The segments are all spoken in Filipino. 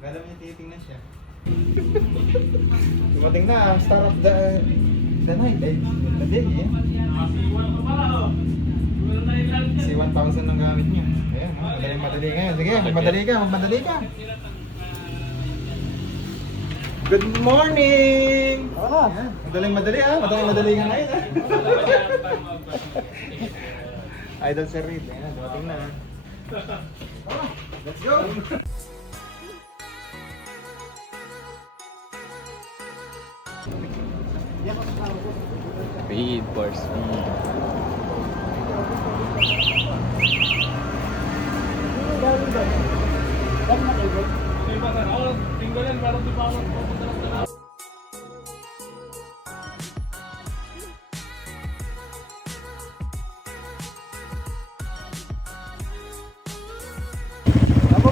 Alam niya titingnan siya. Dumating na ang star of the night eh. The day eh. Si 1,000 ang gamit niya. Ayan, madali ngayon. Sige, magmadali ka. Good morning! Ayan, madali ka ngayon ah. Idol Sir Reed, ayan, dumating na. Let's go! Speed for speed.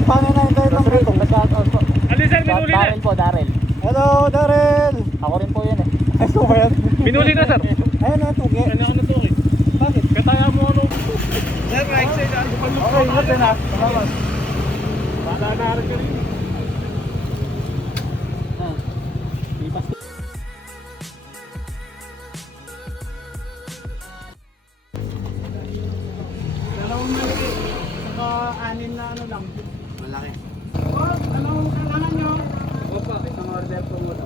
Paano na tayo ng ritong? Daryl po, Daryl. Hello, Daryl! Ako rin po yun eh. Ay, so ba yan? Minuli na sir. Ayun na, tugi. Ano ako natuki? Bakit? Kataya mo ano? Sir, right side. Okay, ingat din ha. Salamat. Bala na rin ka rin. Dalawang malaki. Saka anin na ano lang. Malaki. Anong kailangan nyo? Opa, isang order po muna.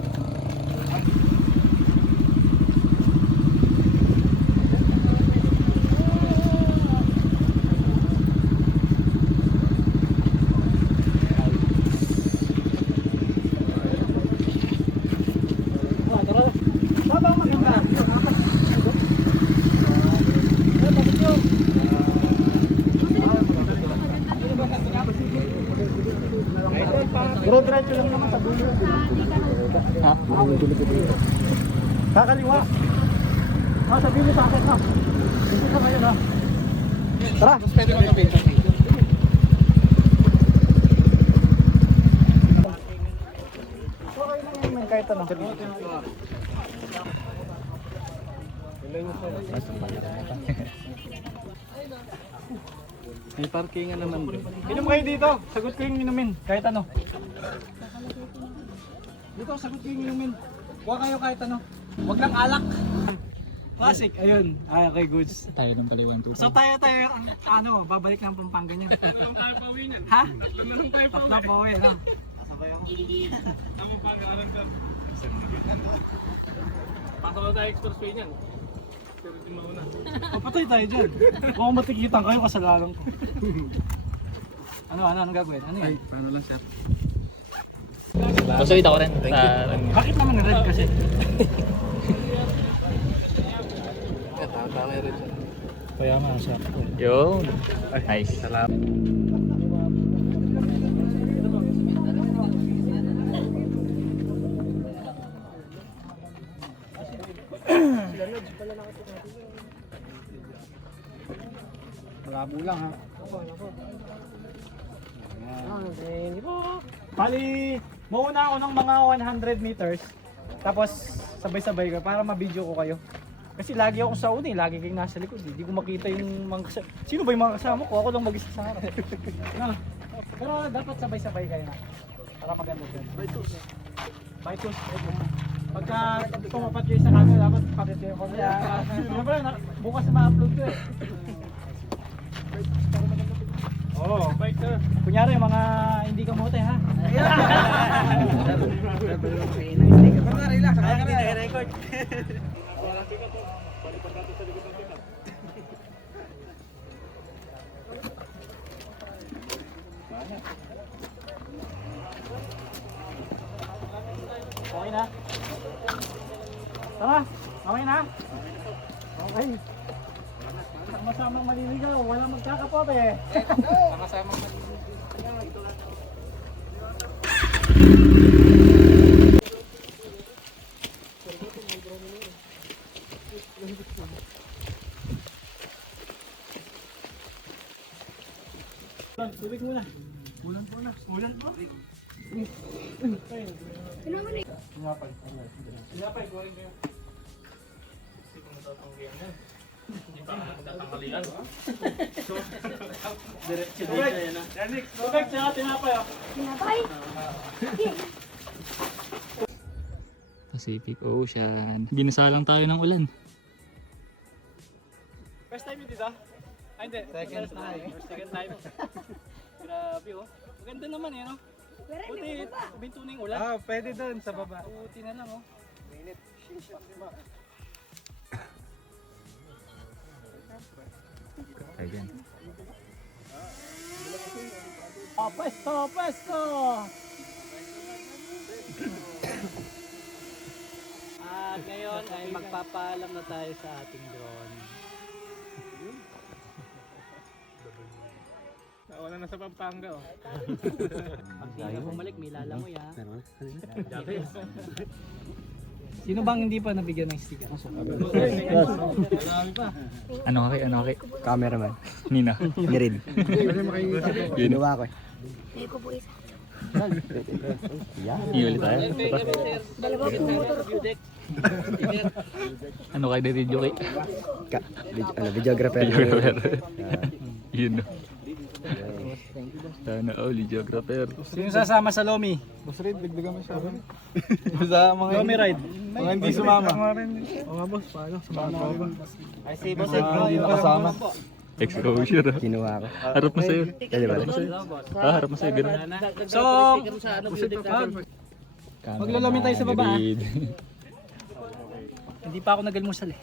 Bro, diretso lang naman sa dulo. Ha? Kakaliwa. Sabihin mo sa akin ha. Dito na kayo ha. Tara. Pwede magkabenta. Okay lang yun, kahit ano. May parkingan naman bro. Inom kayo dito. Sagot ko yung inumin. Kahit ano. Dito, sagot ko yung inumin. Huwag kayo kahit ano. Huwag lang alak. Classic. Ayun. Ay, okay, goods. Tayo ng paliwang tuto. So tayo, ano, babalik ng Pampanga niya. Walang tayo pawinan. Ha? Tatlo na lang tayo Tatlo pawinan. po, yan ha. Asan kayo? Tama pag-aaral ka. Patalo tayo expressway niyan. Pero di mauna. Patay tayo dyan. Kung matikitan kayo, kasalanan ko. Anong gagawin? Ano yan? Paano lang sir? Pasulit ako rin. Bakit naman red kasi? Tama rin. Kaya nga siya. Yo. Nice. Salamat. Malabo lang ha. Bali, mauna ako ng mga 100 meters. Tapos sabay-sabay ka para ma-video ko kayo. Kasi lagi ako sa una, lagi kayong nasa likod. Hindi ko makita yung mga kasama. Sino ba yung mga kasama ko? Ako lang mag-isa sa harap. No. Pero dapat sabay-sabay kayo na. Para maganda din. By twos. Pagka tumapat kayo sa camera, dapat pakit kayo ko. Siyempre, bukas na ma-upload ko eh. Oo, bike sir. Kunyari, mga hindi kamote ha. Relax, kaya ka na record. Okay na? Tama? Okay na? Okay. Sama-samang maliligaw, walang magkakapote. Sama-sama maliligaw. Tubig muna. Ulan po na. Ulan po. Sinapay. Sinapay, kuhain kayo. Kasi kung matatanggihan yan. Hindi pa tatangalian. Diretso dito yan ah. Tubig, tsaka tinapay oh. Tinapay? Pacific Ocean. Binasa lang tayo ng ulan. First time yun dito? Ay hindi. Second time. Second time. Grabe oh. Maganda naman eh no? Buti, binto na yung ulan. Ah, pwede doon sa baba. Buti na lang oh. Ayan. Oh, pwesto, pwesto! At ngayon ay magpapaalam na tayo sa ating drone. Wala na sa Pampanga oh. Pag di na bumalik, may lalamoy ha. Sino bang hindi pa nabigyan ng sticker? Ano kay? Ano kay? Cameraman. Nina. Mirid. Ginawa ko eh. May ko po isa. Iulit tayo. Dalawa po motor ko. Ano kay video kay? Videographer. Yun. Sana all videographer. Sino sasama sa Lomi? Boss Red, dagdagan mo siya. Sa mga Lomi ride. Mga hindi sumama. O nga boss, paano? Sumama ako. Ay si Boss Hindi nakasama. Exposure. Kinuha ko. Harap mo sa'yo. Pwede ba? Harap mo sa'yo. Ganun. So, Maglalamin tayo sa baba, ah. Read. hindi pa ako nagalmusal eh.